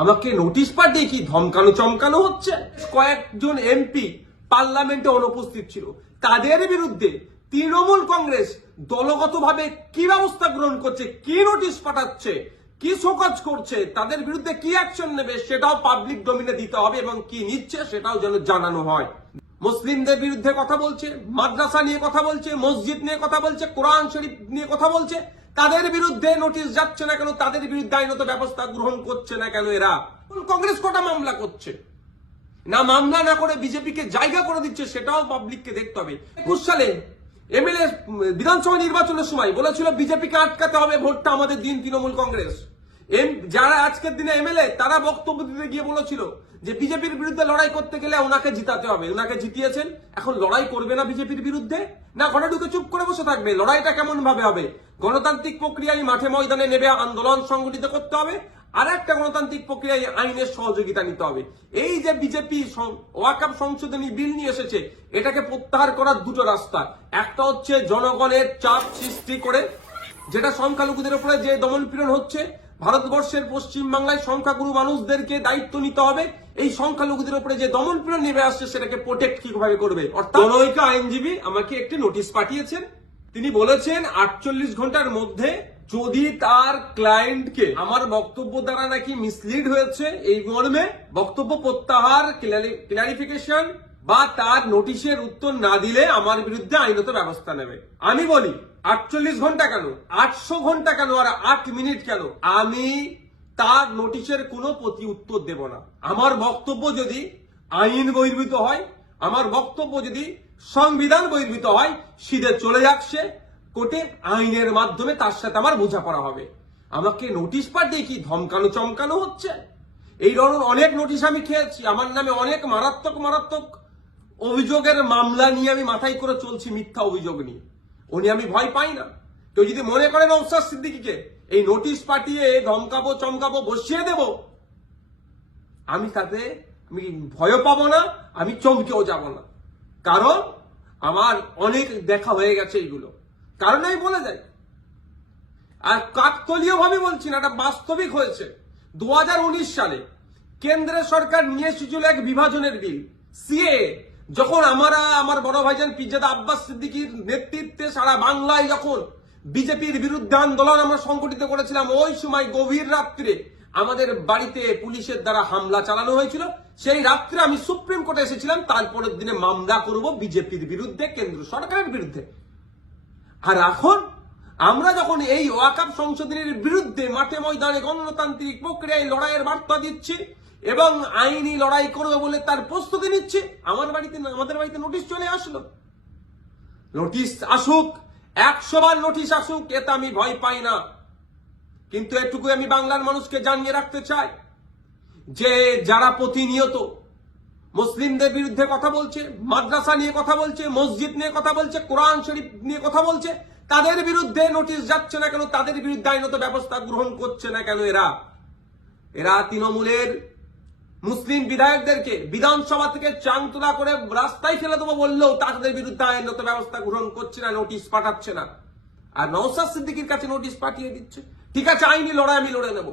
আমাকে নোটিশ পাঠিয়ে কি ধমকানো চমকানো হচ্ছে? কয়েকজন এমপি পার্লামেন্টে অনুপস্থিত ছিল, তাদের বিরুদ্ধে তৃণমূল কংগ্রেস দলগতভাবে কি ব্যবস্থা গ্রহণ করছে, কি নোটিশ পাঠাচ্ছে, কি শোকজ করছে, তাদের বিরুদ্ধে কি অ্যাকশন নেবে সেটাও পাবলিক ডোমিনে দিতে হবে এবং কি নিচ্ছে সেটাও যেন জানানো হয়। মুসলিমদের বিরুদ্ধে কথা বলছে, মাদ্রাসা নিয়ে কথা বলছে, মসজিদ নিয়ে কথা বলছে, কোরআন শরীফ নিয়ে কথা বলছে, তাদের বিরুদ্ধে নোটিশ যাচ্ছে না কেন, তাদের বিরুদ্ধে আইনত ব্যবস্থা গ্রহণ করছে না কেন? এরা কংগ্রেস কটা মামলা করছে না, মামলা না করে বিজেপিকে জায়গা করে দিচ্ছে, সেটাও পাবলিককে দেখতে হবে। 21 সালে এমএলএ বিধানসভা নির্বাচনের সময় বলেছিল বিজেপিকে আটকাতে হবে, ভোটটা আমাদের দিন তৃণমূল কংগ্রেস। যারা আজকের দিনে এমএলএ তারা বক্তব্য দিতে গিয়ে বলেছিল যে বিজেপির বিরুদ্ধে লড়াই করতে গেলে ওনাকে জিতাতে হবে, ওনাকে জিতিয়েছেন, এখন লড়াই করবে না বিজেপির বিরুদ্ধে, না ঘরে ঢুকে চুপ করে বসে থাকবে? লড়াইটা কেমন ভাবে হবে? গণতান্ত্রিক প্রক্রিয়ায় মাঠে ময়দানে নেবে আন্দোলন সংগঠিত করতে হবে, আর একটা গণতান্ত্রিক প্রক্রিয়ায় আইনের সহযোগিতা নিতে হবে। এই যে বিজেপি ওয়াকফ সংশোধনী বিল নিয়ে এসেছে, এটাকে প্রত্যাহার করার দুটো রাস্তা। একটা হচ্ছে জনগণের চাপ সৃষ্টি করে, যেটা সংখ্যালঘুদের উপরে যে দমনপীড়ন হচ্ছে, ভারতবর্ষের পশ্চিম বাংলায় সংখ্যাগুরু মানুষদেরকে দায়িত্ব নিতে হবে। এই সংখ্যালঘুদের উপরে যে দমনপীড়ন নেমে আসছে সেটাকে প্রোটেক্ট কিভাবে করবে। অর্থাৎ জনৈক আইনজীবী আমাকে একটি নোটিশ পাঠিয়েছেন, তিনি বলেছেন 48 ঘন্টার মধ্যে যদি তার ক্লায়েন্টকে আমার বক্তব্য দ্বারা নাকি মিসলিড হয়েছে এই মর্মে বক্তব্য প্রত্যাহার, ক্লারিফিকেশন বা তার নোটিশের উত্তর না দিলে আমার বিরুদ্ধে আইনত ব্যবস্থা নেবে। আমি বলি 48 ঘন্টা কেন, 800 ঘন্টা কেন, আর 8 মিনিট কেন, আমি তার নোটিশের কোনো প্রতি উত্তর দেব না। আমার বক্তব্য যদি আইন বহির্ভূত হয়, আমার বক্তব্য যদি সংবিধান বহির্ভূত হয়, সিধে চলে যাক সে কোর্টে, আইনের মাধ্যমে তার সাথে আমার বোঝাপড়া হবে। আমাকে নোটিশ পাঠিয়ে কি ধমকানো চমকানো হচ্ছে? এই ধরনের অনেক নোটিশ আমি খেয়েছি, আমার নামে অনেক মারাত্মক মারাত্মক অভিযোগের মামলা নিয়ে আমি মাথায় করে চলছি, মিথ্যা অভিযোগ নিয়ে। উনি আমি ভয় পাই না। কেউ যদি মনে করেন নওশাদ সিদ্দিকীকে এই নোটিশ পাঠিয়ে ধমকাবো চমকাবো বসিয়ে দেব, আমি তাতে আমি ভয় পাবো না, আমি চমকেও যাব না, কারণ আমার অনেক দেখা হয়ে গেছে এইগুলো। কারণ আমি বলে যাই, আর কাকতলীয় ভাবে বলছি না, এটা বাস্তবিক হয়েছে। 2019 সালে কেন্দ্রের সরকার নিয়ে এসেছিল এক বিভাজনের বিল, সিএ। যখন আমার বড় ভাইজান পিরজাদা আব্বাস সিদ্দিকীর নেতৃত্বে সারা বাংলায় যখন বিজেপির বিরুদ্ধে আন্দোলন আমরা সংগঠিত করেছিলাম, ওই সময় গভীর রাত্রে আমাদের বাড়িতে পুলিশের দ্বারা হামলা চালানো হয়েছিল। সেই রাত্রে আমি সুপ্রিম কোর্টে এসেছিলাম, তারপরের দিনে মামলা করব বিজেপির বিরুদ্ধে, কেন্দ্র সরকারের বিরুদ্ধে। আর এখন আমরা যখন এই ওয়াকফ সংশোধনীর বিরুদ্ধে মাঠে ময়দানে গণতান্ত্রিক প্রক্রিয়ায় লড়াইয়ের বার্তা দিচ্ছি এবং আইনি লড়াই করবে বলে তার প্রস্তুতি নিচ্ছি, আমাদের বাড়িতে নোটিশ চলে আসলো। নোটিশ আসুক, 100 বার নোটিশ আসুক, এতে আমি ভয় পাই না। কিন্তু এটুকু আমি বাংলার মানুষকে জানিয়ে রাখতে চাই যে যারা প্রতিনিয়ত মুসলিমদের বিরুদ্ধে কথা বলছে, মাদ্রাসা নিয়ে কথা বলছে, মসজিদ নিয়ে কথা বলছে, কোরআন শরীফ নিয়ে কথা বলছে, তাদের বিরুদ্ধে নোটিশ যাচ্ছে না কেন, তাদের বিরুদ্ধে আইনত ব্যবস্থা গ্রহণ করছে না কেন? এরা তৃণমূলের মুসলিম বিধায়কদেরকে বিধানসভা থেকে চাংতলা করে রাস্তায় ফেলে দেবো বললেও তাদের বিরুদ্ধে আইনত ব্যবস্থা গ্রহণ করছে না, নোটিশ পাঠাচ্ছে না। আর নওশাদ সিদ্দিকীর কাছে নোটিশ পাঠিয়ে দিচ্ছে। ঠিক আছে, আইনি লড়াই আমি লড়ে নেব।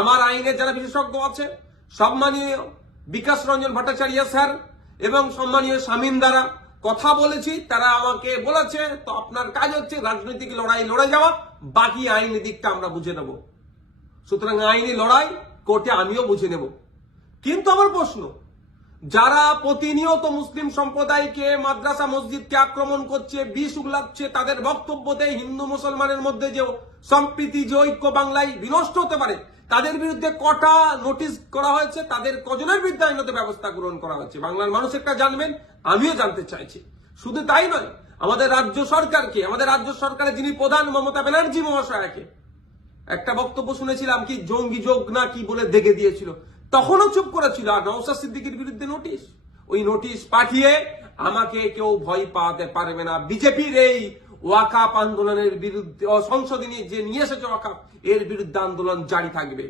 আমার আইনের যারা বিশেষজ্ঞ আছে, সম্মানীয় বিকাশ রঞ্জন ভট্টাচার্য স্যার এবং সম্মানীয় শামীম দ্বারা কথা বলেছি, তারা আমাকে বলেছে তো আপনার কাজ হচ্ছে রাজনৈতিক লড়াই লড়ে যাওয়া, বাকি আইনি দিকটা আমরা বুঝে নেব। সুতরাং আইনি লড়াই কোর্টে আমিও বুঝে নেব। কিন্তু আমার প্রশ্ন, যারা প্রতিনিয়ত মুসলিম সম্প্রদায়কে, মাদ্রাসা মসজিদকে আক্রমণ করছে, বিষ উগলাচ্ছে, তাদের বক্তব্যতে হিন্দু মুসলমানের মধ্যে যে সম্প্রীতি, যে ঐক্য বাংলায় বিনষ্ট হতে পারে, তাদের বিরুদ্ধে কটা নোটিশ করা হয়েছে, তাদের কজনের বিরুদ্ধে আইনত ব্যবস্থা গ্রহণ করা হয়েছে, বাংলার মানুষ একটা জানবেন, আমিও জানতে চাইছি। শুধু তাই নয়, আমাদের রাজ্য সরকারকে, আমাদের রাজ্য সরকারের যিনি প্রধান মমতা ব্যানার্জি মহাশয়াকে একটা বক্তব্য শুনেছিলাম কি জঙ্গি যোগ না কি বলে দেখে দিয়েছিল, তখনও চুপ করেছিল। আর নওশাদ সিদ্দিকীর বিরুদ্ধে নোটিশ, ওই নোটিশ পাঠিয়ে আমাকে কেউ ভয় পাওয়াতে পারবে না। বিজেপির এই ওয়াকফ আন্দোলনের বিরুদ্ধে, সংশোধনী যে নিয়ে এসেছে ওয়াকফ, এর বিরুদ্ধে আন্দোলন জারি থাকবে।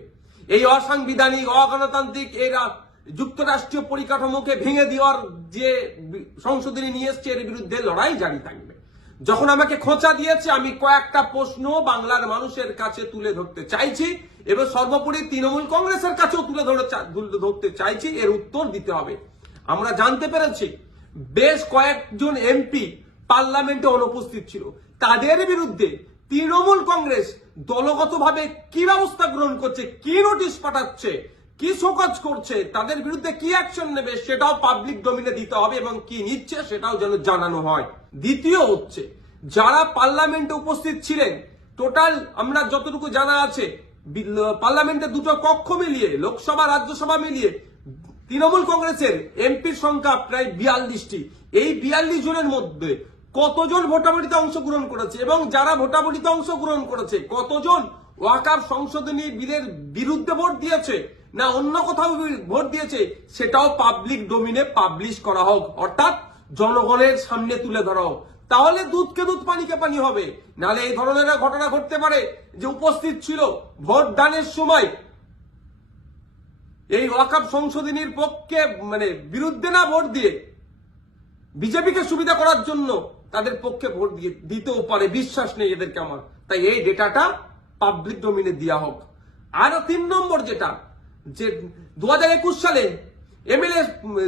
এই অসাংবিধানিক, অগণতান্ত্রিক এরা যুক্তরাষ্ট্রীয় পরিকাঠামোকে ভেঙে দেওয়ার যে সংশোধনী নিয়ে এসছে, এর বিরুদ্ধে লড়াই জারি থাকবে। যখন আমাকে খোঁচা দিয়েছে, আমি কয়েকটা প্রশ্ন বাংলার মানুষের কাছে তুলে ধরতে চাইছি এবার সর্বোপরি তৃণমূল কংগ্রেসের কাছেও তুলে ধরতে চাইছি, এর উত্তর দিতে হবে। আমরা জানতে পেরেছি বেশ কয়েকজন এমপি পার্লামেন্টে অনুপস্থিত ছিল, তাদের বিরুদ্ধে তৃণমূল কংগ্রেস দলগতভাবে কি ব্যবস্থা গ্রহণ করছে, কি নোটিশ পাঠাচ্ছে, কি শোকজ করছে, তাদের বিরুদ্ধে কি অ্যাকশন নেবে সেটাও পাবলিক ডোমিনে দিতে হবে এবং কি নিচ্ছে সেটাও যেন জানানো হয়। দ্বিতীয় হচ্ছে, যারা পার্লামেন্টে উপস্থিত ছিলেন, টোটাল আমরা যতটুকু জানা আছে পার্লামেন্টে দুটো কক্ষ মিলিয়ে, লোকসভা রাজ্যসভা মিলিয়ে তৃণমূল কংগ্রেসের এমপির সংখ্যা প্রায় 42টি। এই 42 জনের মধ্যে কতজন ভোটাভুটিতে অংশগ্রহণ করেছে এবং যারা ভোটাভুটিতে অংশগ্রহণ করেছে কতজন ওয়াকফ সংশোধনী বিলের বিরুদ্ধে ভোট দিয়েছে না অন্য কোথাও ভোট দিয়েছে, সেটাও পাবলিক ডোমিনে পাবলিশ করা হোক, অর্থাৎ জনগণের সামনে তুলে ধরা হোক। তাহলে দুধকে দুধ পানিকে পানি হবে। নাহলে এই ধরনের ঘটনা ঘটতে পারে যে উপস্থিত ছিল ভোট দানের সময় এই ওয়াকফ সংশোধনীর পক্ষে বিরুদ্ধে না ভোট দিয়ে বিজেপিকে সুবিধা করার জন্য তাদের পক্ষে ভোট দিতেও পারে, বিশ্বাস নেই এদেরকে আমার। তাই এই ডেটাটা পাবলিক ডোমিনে দেওয়া হোক। আর 3 নম্বর যেটা, যে 2021 সালে এমএলএ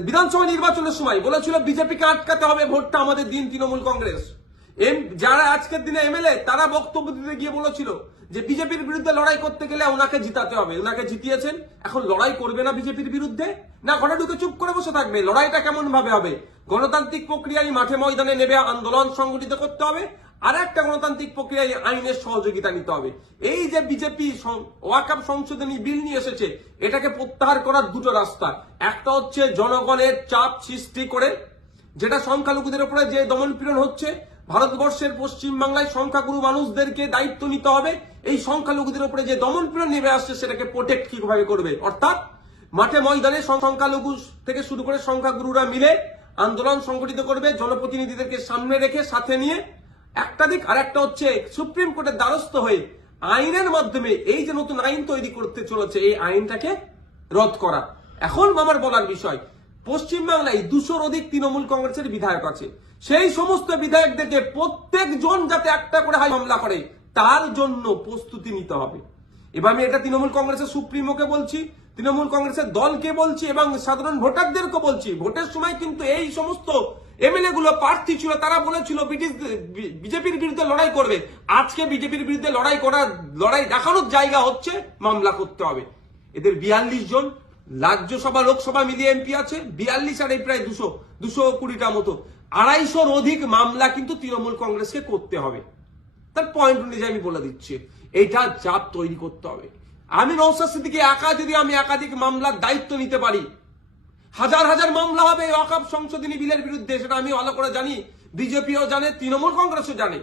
বিধানসভা নির্বাচনের সময় বলেছিল বিজেপিকে আটকাতে হবে, ভোটটা আমাদের দিন তৃণমূল কংগ্রেস। যারা আজকের দিনে এমএলএ তারা বক্তব্য দিতে গিয়ে বলেছিল যে বিজেপির বিরুদ্ধে লড়াই করতে গেলে ওনাকে জিতাতে হবে, ওনাকে জিতিয়েছেন। এখন লড়াই করবে না বিজেপির বিরুদ্ধে, না ঘরে ঢুকে চুপ করে বসে থাকবে? লড়াইটা কেমন ভাবে হবে? গণতান্ত্রিক প্রক্রিয়ায় মাঠে ময়দানে নেবে আন্দোলন সংগঠিত করতে হবে, আর একটা গণতান্ত্রিক প্রক্রিয়ায় আইনের সহযোগিতা নিতে হবে। এই যে বিজেপি ওয়াকফ সংশোধনী বিল নিয়ে এসেছে, এটাকে প্রত্যাহার করার দুটো রাস্তা। একটা হচ্ছে জনগণের চাপ সৃষ্টি করে, যেটা সংখ্যালঘুদের উপরে যে দমনপীড়ন হচ্ছে, ভারতবর্ষের পশ্চিমবাংলায় সংখ্যাগুরু মানুষদেরকে দায়িত্ব নিতে হবে এই সংখ্যালঘুদের উপরে যে দমনপীড়ন নেমে আসছে সেটাকে প্রোটেক্ট কিভাবে করবে। অর্থাৎ মাঠে ময়দানে সংখ্যালঘু থেকে শুরু করে সংখ্যাগুরুরা মিলে আন্দোলন সংগঠিত করবে, জনপ্রতিনিধিদেরকে সামনে রেখে সাথে নিয়ে একটা দিক। আর একটা হচ্ছে সুপ্রিম কোর্টের দ্বারস্থ হয়ে আইনের মাধ্যমে এই যে নতুন আইন তৈরি করতে চলেছে এই আইনটাকে রদ করা। এখন আমার বলার বিষয়, পশ্চিমবাংলায় 200-র অধিক তৃণমূল কংগ্রেসের বিধায়ক আছে। সেই সমস্ত বিধায়কদেরকে প্রত্যেকজন যাতে একটা করে মামলা করে তার জন্য প্রস্তুতি নিতে হবে। এবার আমি এটা তৃণমূল কংগ্রেসের সুপ্রিমোকে বলছি, তৃণমূল কংগ্রেসের দলকে বলছি এবং সাধারণ ভোটারদেরকে বলছি। ভোটের সময় কিন্তু এই সমস্ত এমএলএ গুলো প্রার্থী ছিল, তারা বলেছিল বিজেপির বিরুদ্ধে লড়াই করবে। আজকে বিজেপির বিরুদ্ধে লড়াই দেখানোর জায়গা হচ্ছে মামলা করতে হবে। এদের 42 জন রাজ্যসভা লোকসভা মিলিয়ে এমপি আছে, 42 আর এই প্রায় 220টা মতো, 250-র অধিক মামলা কিন্তু তৃণমূল কংগ্রেসকে করতে হবে। তার পয়েন্ট অনুযায়ী আমি বলে দিচ্ছি, এইটা চাপ তৈরি করতে হবে। আমি নওশাদ সিদ্দিকী যদি আমি একাধিক মামলার দায়িত্ব নিতে পারি, হাজার হাজার মামলা হবে ওয়াকফ সংশোধনী বিলের বিরুদ্ধে, সেটা আমি ভালো করে জানি, বিজেপিও জানে, তৃণমূল কংগ্রেসও জানে,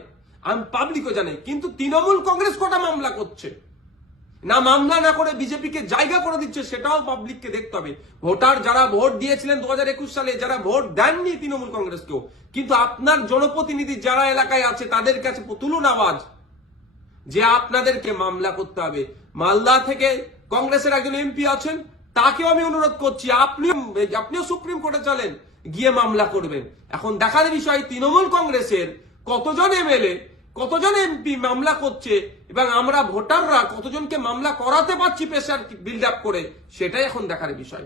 আমি পাবলিকও জানে। কিন্তু তৃণমূল কংগ্রেস কটা মামলা করছে না, মামলা না করে বিজেপিকে জায়গা করে দিচ্ছে, সেটাও পাবলিককে দেখতে হবে। ভোটার যারা ভোট দিয়েছিলেন 2021 সালে, যারা ভোট দেননি তৃণমূল কংগ্রেসকেও, কিন্তু আপনার জনপ্রতিনিধি যারা এলাকায় আছে তাদের কাছে তুলুন আওয়াজ যে আপনাদেরকে মামলা করতে হবে। মালদা থেকে কংগ্রেসের একজন এমপি আছেন, তাকেও আমি অনুরোধ করছি আপনিও সুপ্রিম কোর্টে চলেন, গিয়ে মামলা করবেন। এখন দেখার বিষয় তৃণমূল কংগ্রেসের কতজন এমএলএ কতজন এমপি মামলা করছে এবং আমরা ভোটাররা কতজনকে মামলা করাতে পারছি প্রেসার বিল্ড আপ করে, সেটাই এখন দেখার বিষয়।